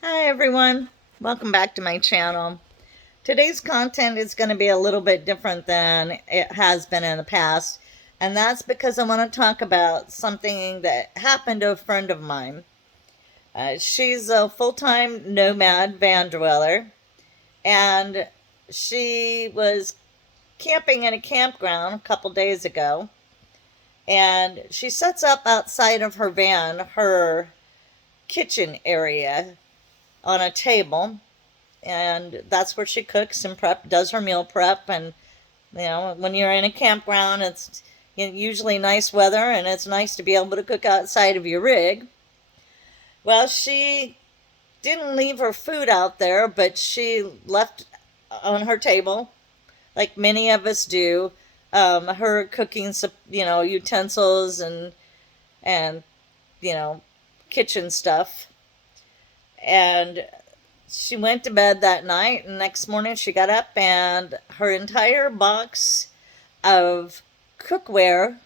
Hi everyone, welcome back to my channel. Today's content is going to be a little bit different than it has been in the past, and that's because I want to talk about something that happened to a friend of mine. She's a full-time nomad van dweller, and she was camping in a campground a couple days ago, and she sets up outside of her van her kitchen area on a table, and that's where she cooks and does her meal prep. And when you're in a campground, it's usually nice weather, and it's nice to be able to cook outside of your rig. Well, she didn't leave her food out there, but she left on her table, like many of us do, her cooking, utensils and you know, kitchen stuff. And she went to bed that night, and next morning she got up and her entire box of cookware,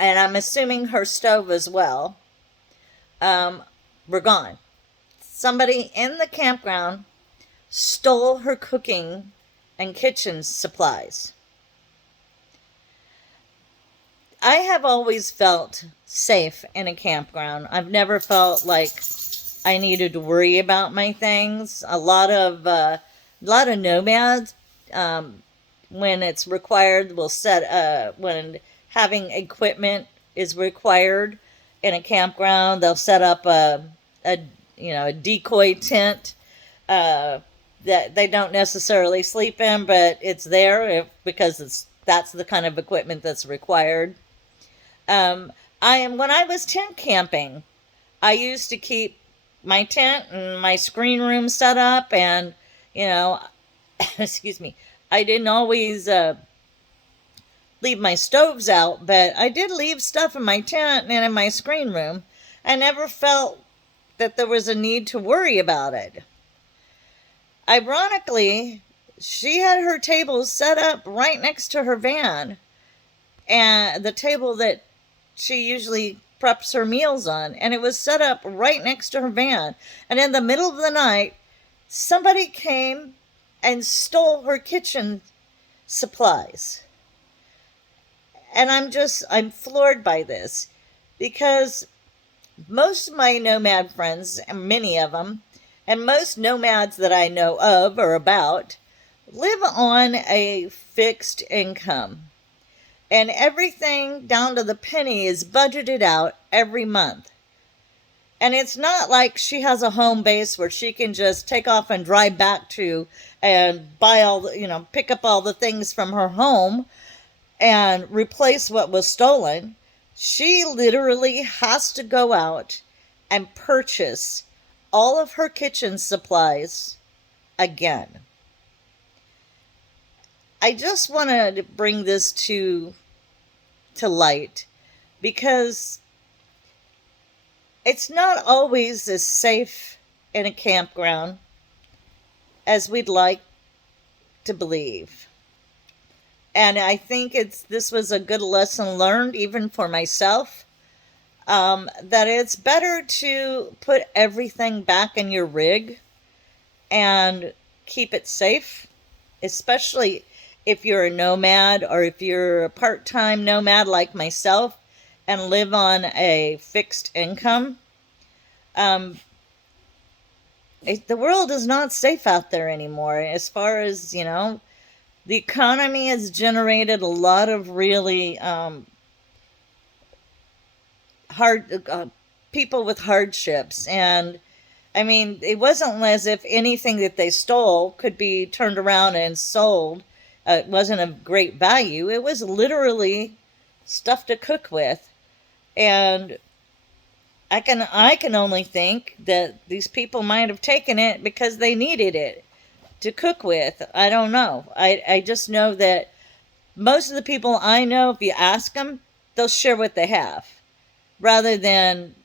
and I'm assuming her stove as well, um, were gone. Somebody in the campground stole her cooking and kitchen supplies. I have always felt safe in a campground. I've never felt like I needed to worry about my things. A lot of nomads, um, when it's required, will set when having equipment is required in a campground, they'll set up a a decoy tent uh, that they don't necessarily sleep in, but it's there because that's the kind of equipment that's required. Um, when I was tent camping, I used to keep my tent and my screen room set up, and you know, excuse me, I didn't always leave my stoves out, but I did leave stuff in my tent and in my screen room. I never felt that there was a need to worry about it. Ironically, she had her table set up right next to her van, and the table that she usually preps her meals on, and it was set up right next to her van. And in the middle of the night, somebody came and stole her kitchen supplies. And I'm floored by this because most of my nomad friends, and many of them, and most nomads that I know of or about, live on a fixed income. And everything down to the penny is budgeted out every month. And it's not like she has a home base where she can just take off and drive back to and buy pick up all the things from her home and replace what was stolen. She literally has to go out and purchase all of her kitchen supplies again. I just wanted to bring this to light because it's not always as safe in a campground as we'd like to believe. And I think this was a good lesson learned even for myself, that it's better to put everything back in your rig and keep it safe, especially if you're a nomad or if you're a part-time nomad like myself and live on a fixed income. Um, the world is not safe out there anymore. As far as, the economy has generated a lot of really hard people with hardships. And I mean, it wasn't as if anything that they stole could be turned around and sold. It wasn't of great value. It was literally stuff to cook with. And I can only think that these people might have taken it because they needed it to cook with. I don't know. I just know that most of the people I know, if you ask them, they'll share what they have rather than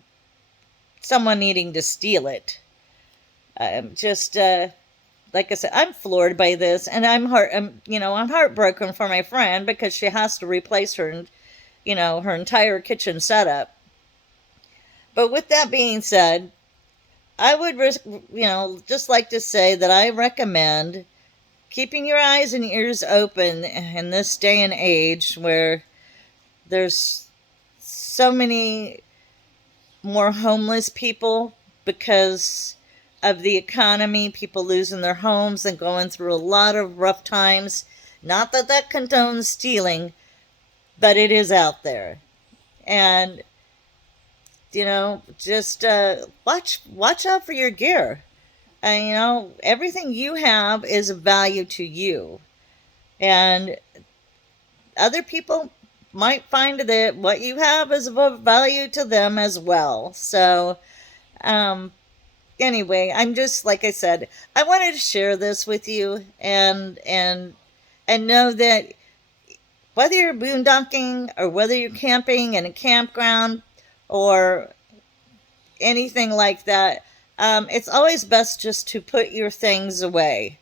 someone needing to steal it. Just like I said, I'm floored by this, and I'm heartbroken for my friend because she has to replace her entire kitchen setup. But with that being said, I would, just like to say that I recommend keeping your eyes and ears open in this day and age where there's so many more homeless people because of the economy, people losing their homes and going through a lot of rough times. Not that that condones stealing, but it is out there. And just watch out for your gear. And everything you have is of value to you, and other people might find that what you have is of value to them as well. So, um, anyway, I'm just like I said, I wanted to share this with you, and know that whether you're boondocking or whether you're camping in a campground or anything like that, it's always best just to put your things away.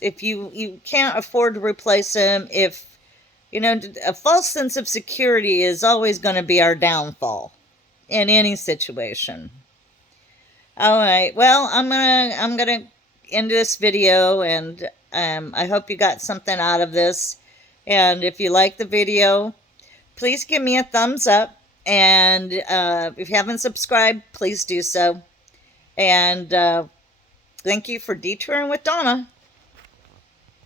If you can't afford to replace them, if a false sense of security is always going to be our downfall in any situation. All right. Well, I'm gonna end this video, and I hope you got something out of this. And if you like the video, please give me a thumbs up. And if you haven't subscribed, please do so. And thank you for detouring with Donna.